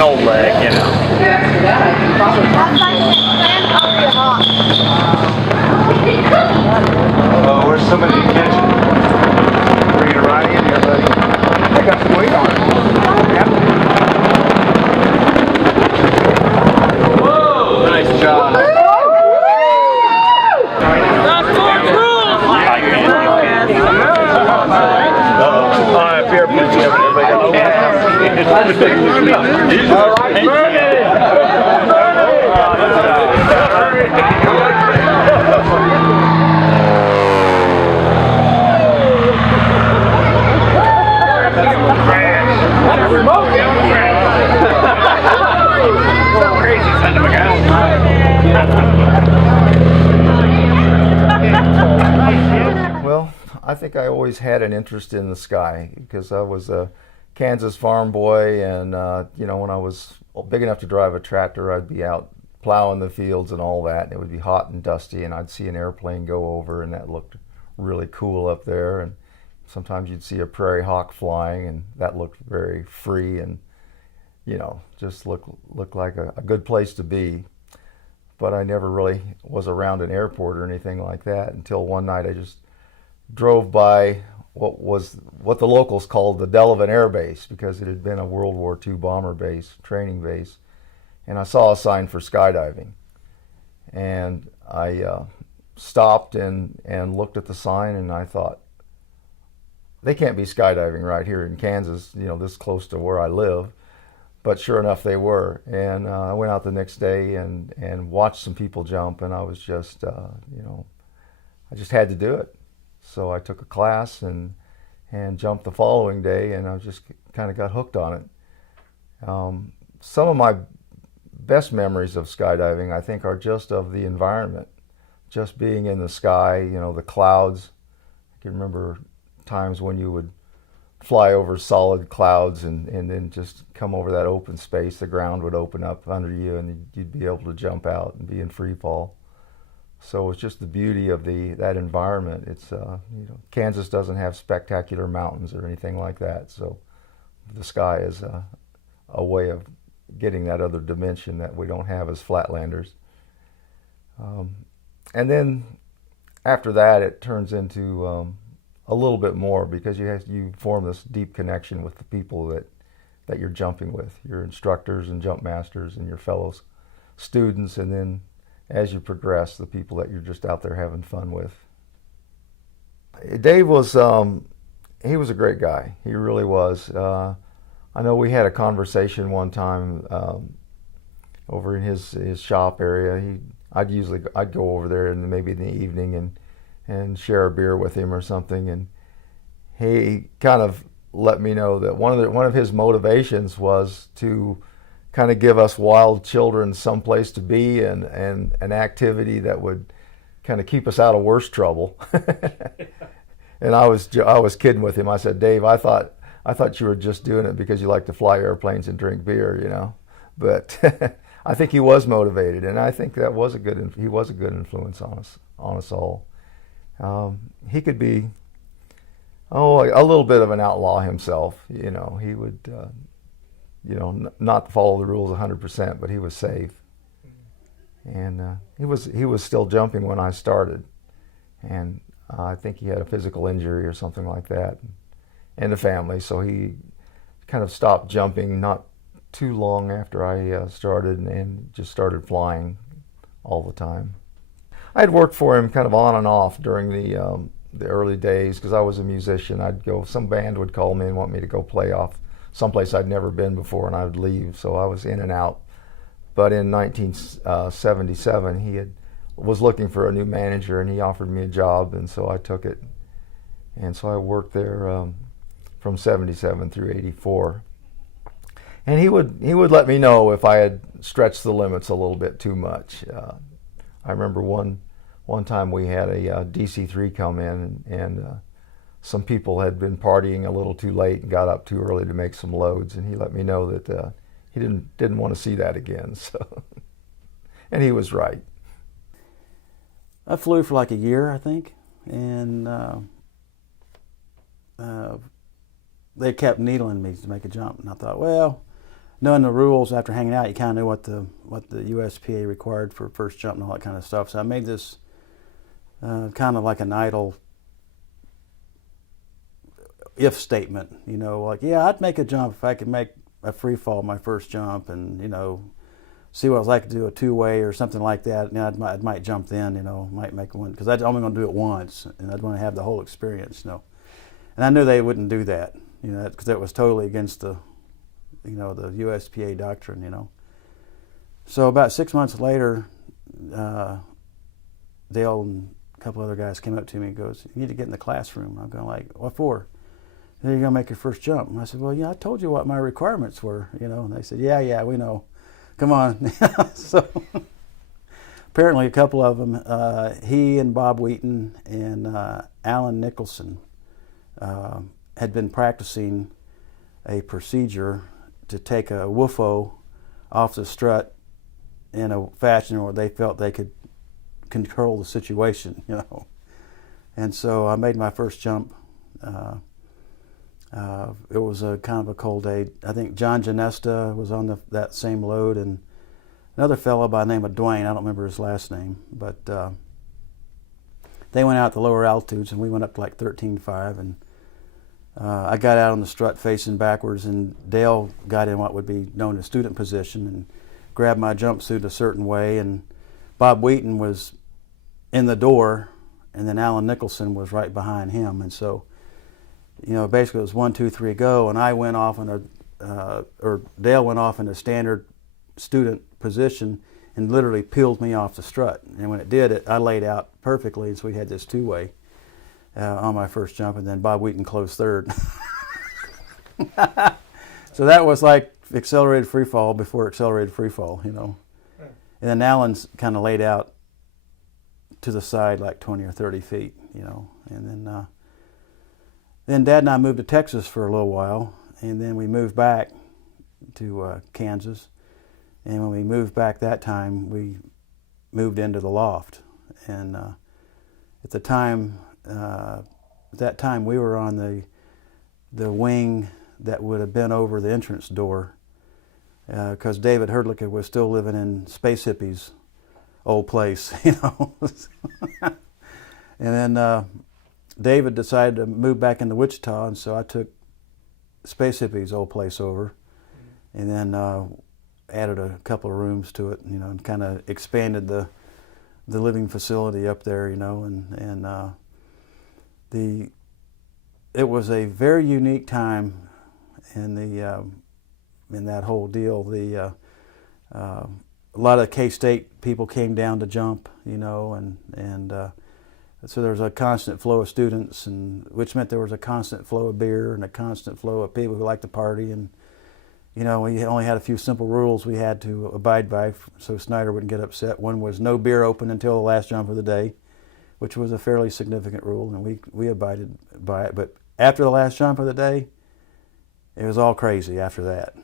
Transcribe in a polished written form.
an old leg, you know. Oh, where's somebody to catch it? Bring it right in here, buddy. I got some weight on it. Whoa! Nice job. Well, I think I always had an interest in the sky because I was a Kansas farm boy, and you know, when I was big enough to drive a tractor, I'd be out plowing the fields and all that, and it would be hot and dusty, and I'd see an airplane go over, and that looked really cool up there. And sometimes you'd see a prairie hawk flying, and that looked very free, and you know, just looked like a good place to be. But I never really was around an airport or anything like that until one night I just drove by what the locals called the Delavan Air Base, because it had been a World War II bomber base, training base, and I saw a sign for skydiving. And I stopped and looked at the sign, and I thought, they can't be skydiving right here in Kansas, you know, this close to where I live. But sure enough, they were. And I went out the next day and watched some people jump, and I was just, you know, I just had to do it. So I took a class and jumped the following day, and I just kind of got hooked on it. Some of my best memories of skydiving, I think, are just of the environment, just being in the sky, you know, the clouds. I can remember times when you would fly over solid clouds and then just come over that open space. The ground would open up under you, and you'd be able to jump out and be in free fall. So it's just the beauty of that environment. It's you know, Kansas doesn't have spectacular mountains or anything like that, so the sky is a way of getting that other dimension that we don't have as flatlanders. And then after that, it turns into a little bit more, because you form this deep connection with the people that you're jumping with, your instructors and jump masters and your fellow students, and then as you progress, the people that you're just out there having fun with. Dave was, he was a great guy. He really was. I know we had a conversation one time over in his shop area. I'd go over there and maybe in the evening and share a beer with him or something, and he kind of let me know that one of his motivations was to kind of give us wild children some place to be and an activity that would kind of keep us out of worse trouble. And I was kidding with him. I said, Dave, I thought you were just doing it because you like to fly airplanes and drink beer, you know. But I think he was motivated, and I think that was he was a good influence on us all. He could be a little bit of an outlaw himself, you know. He would you know, not follow the rules 100%, but he was safe. And he was still jumping when I started, and I think he had a physical injury or something like that in the family, so he kind of stopped jumping not too long after I started, and just started flying all the time. I had worked for him kind of on and off during the early days, because I was a musician. I'd go, some band would call me and want me to go play off someplace I'd never been before, and I would leave, so I was in and out. But in 1977, he was looking for a new manager, and he offered me a job, and so I took it. And so I worked there from 77 through 84. And he would let me know if I had stretched the limits a little bit too much. I remember one time we had a DC-3 come in, and some people had been partying a little too late and got up too early to make some loads, and he let me know that he didn't want to see that again. So, and he was right. I flew for like a year, I think, and they kept needling me to make a jump, and I thought, well, knowing the rules after hanging out, you kind of knew what the USPA required for first jump and all that kind of stuff. So I made this kind of like an idle if statement, you know, like, yeah, I'd make a jump if I could make a free fall my first jump, and, you know, see what it was like to do a two-way or something like that. You know, I might jump then, you know, might make one, because I'm only going to do it once, and I'd want to have the whole experience, you know. And I knew they wouldn't do that, you know, because that was totally against the, you know, the USPA doctrine, you know. So about 6 months later, Dale and a couple other guys came up to me and goes, "You need to get in the classroom." I'm going like, "What for?" "You're going to make your first jump." And I said, "Well, yeah, I told you what my requirements were, you know." And they said, yeah, we know. Come on. So apparently a couple of them, he and Bob Wheaton and Alan Nicholson, had been practicing a procedure to take a WFO off the strut in a fashion where they felt they could control the situation, you know. And so I made my first jump. It was a kind of a cold day. I think John Janesta was on that same load, and another fellow by the name of Dwayne. I don't remember his last name, but they went out to lower altitudes, and we went up to like 13.5, and I got out on the strut facing backwards, and Dale got in what would be known as student position and grabbed my jumpsuit a certain way, and Bob Wheaton was in the door, and then Alan Nicholson was right behind him. And so, you know, basically it was 1, 2, 3, go, and I went off in or Dale went off in a standard student position and literally peeled me off the strut. And when it did, I laid out perfectly, and so we had this two-way on my first jump, and then Bob Wheaton closed third. So that was like accelerated free fall before accelerated free fall, you know. And then Alan's kind of laid out to the side like 20 or 30 feet, you know. And then Dad and I moved to Texas for a little while, and then we moved back to Kansas. And when we moved back that time, we moved into the loft. And at that time, we were on the wing that would have been over the entrance door, because David Herdlicka was still living in Space Hippie's old place, you know. And then David decided to move back into Wichita, and so I took Space Hippie's old place over, and then added a couple of rooms to it, you know, and kind of expanded the living facility up there, you know, and it was a very unique time in that whole deal. A lot of K-State people came down to jump, you know, and so there was a constant flow of students, and which meant there was a constant flow of beer and a constant flow of people who liked to party. And, you know, we only had a few simple rules we had to abide by so Snyder wouldn't get upset. One was no beer open until the last jump of the day, which was a fairly significant rule, and we abided by it. But after the last jump of the day, it was all crazy after that.